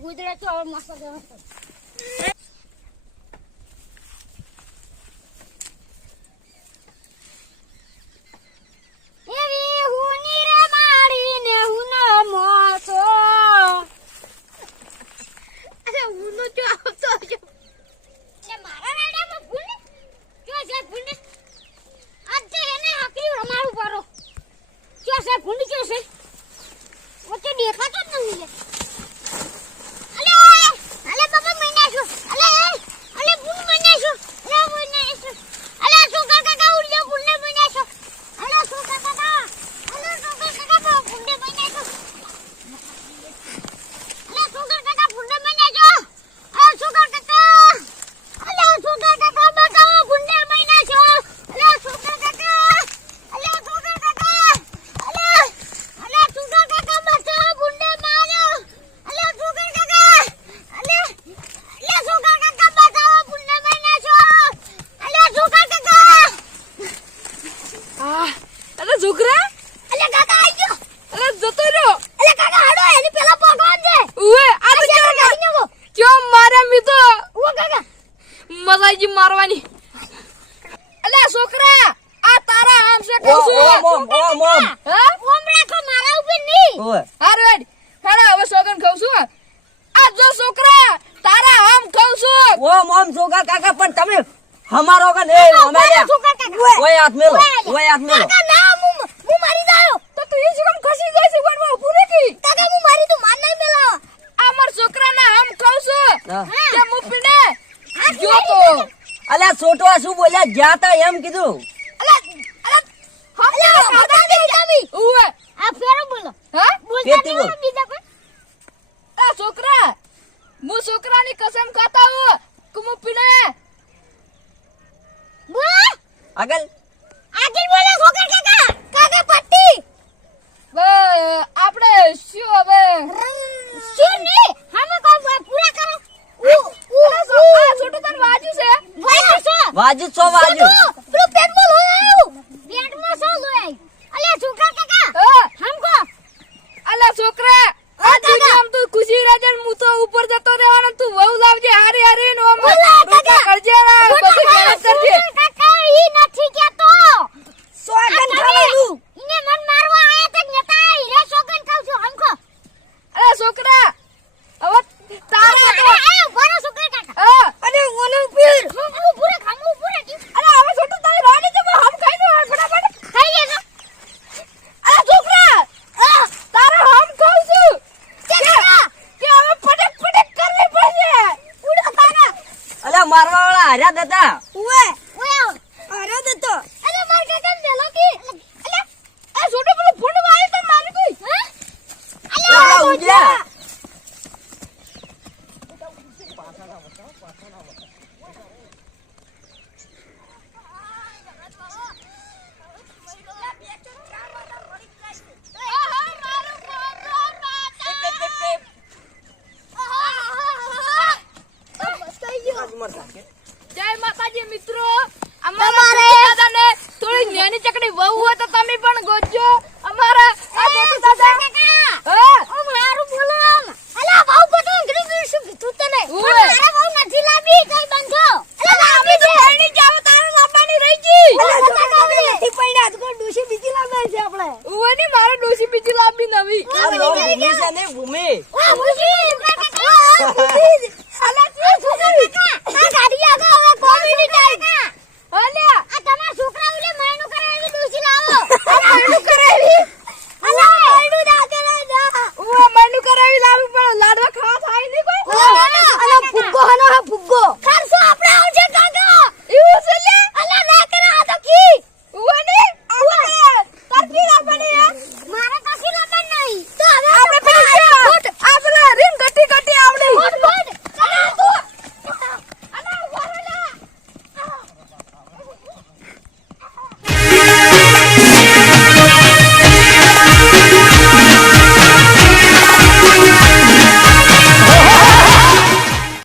ગોદડા તો હવે મસ્ત જ હશે. એવી હુની રે માળી જ હુનો મોસો અરે હુનો જો આવતો જો એટલે મારા રાડામાં ભૂલ ને? જો છે ભૂલ ને? આજ તો એને હકરી રમાડું પાડો ક્યાં છે ભૂંડ ક્યાં છે વચ્ચે દેખાતો જ નથી લે અલે અલે બાબા મહિના છો અલે અલે ભૂંડ મહિના છો અલે મહિના છો અલે છોકરા કાકા ઉડ્યો ભૂંડે મહિના છો અલે છોકરા કાકા અલે છોકરા કાકા બહુ ભૂંડે મહિના છો અલે છોકરા કાકા ભૂંડે મહિના છો અલે છોકરા કાકા અલે છોકરા કાકા બતાવો ભૂંડે મહિના છો અલે છોકરા કાકા અલે છોકરા કાકા અલે અલે છોકરા કાકા બતાવો ભૂંડે મારો અલે છોકરા કાકા અલે અલે છોકરા કાકા બતાવો ભૂંડે મહિના છો અલે છોકરા કાકા આ અરે છોકરા અલે કાકા આઈ ગયો અરે જતો રહ્યો અલે કાકા હાડો એની પેલા પકડવાનું છે ઉવે આ તો આ કેમ કાઢી નાખો કેમ મારે મી તો ઓ કાકા મજા આવી ગઈ મારવાની અલે છોકરા આ તારા આમ છે કહું છું ઓમ ઓમ ઓમ ઓમ હા? ઓમ રાખો મારા ઉપર નહીં. ઓય. હવે સોગન છું આ જો છોકરા તારા હમ છું. ઓમ ઓમ છોકરા કાકા પણ તમે હમારો કન એ અમારે છોકરા કાકા. ઓય હાથ મેલો ઓય હાથ મેલો. કાકા ના હું હું મારી જાયો તો તું એ શું ખસી જાય છે પૂરે કી કાકા હું મારી તું માર નહીં મેલાવો આ માર છોકરાના આમ ખાઉં છું. કે હું. જો તો. અલ્યા છોટવા શું બોલ્યા? જ્યાં તા એમ કીધું અલે અલે અલે બધા દે જામી ઉવે આ ફેરો બોલો હા બોલતા કેતી નહીં બોલ. હોય બીજા કોઈ આ છોકરા હું છોકરાની કસમ ખાતા હું કે હું પીને બોલો આગળ. આગળ બોલો છોકરા કાકા કાકા પટ્ટી. બ- આપણે શું હવે? શું નહીં? હમે કોણ પૂરા કરો. ઉ ઉ આ છોટું તાર વાજુ છો. વાજુ? છો વાજુ પેલું પેટમાં લોહી આવ્યું પેટમાં શું લોહી અલે છોકરા કાકા હા હમકો અલા છોકરા આ તું આમ તું ખુશી રાજન હું તો ઉપર જતો રહેવાનો તું વહુ લાવજે હારી હારી નો આમ ઓલા રોટલા કાકા. કરજે ના બધી મહેનત કરજે કાકા ઈ નથી કેતો સોગન ઈને મન મારવા આયા તક નતા હીરા સોગન ખાવ છું હમકો અલા છોકરા. હવે તારા તો આયો બરો છોકરા કાકા. હા અને ઓલું પીર. હું પૂરા ખામ પૂરા અલા હવે છોટું તારી રાડી છે હમ ખાઈ દો ફટાફટ. ખાઈ લેજો. અલા છોકરા તારા હમ ખાઉં છું. તે કે હવે પટક પટક કરવી પડશે. ઉડો કાકા. અલ્યા મારવા વાળા હાર્યા જ હતા ઉએ ઉએ અરે દતો અરે માર કાકા મેલો કી અલે આ છોટું પેલું ફૂંડ વાળી તો મારી કોઈ હા અલ્યા અલે ઉજ્યા જય માતાજી મિત્રો. અમારે દાદાને થોડી નાની ચકડી વહુ હોય તો તમે પણ ગોજો. અમારા આ મોટું દાદા હા? અલા અમે તો પરણી જાવ તારું લાવવાની રહી ગઈ. ઉવાની મારે ડોસી બીજી લાવવી નવી. આ લો ભૂમિ છે ને? ભૂમિ. ઓ શું કાકા?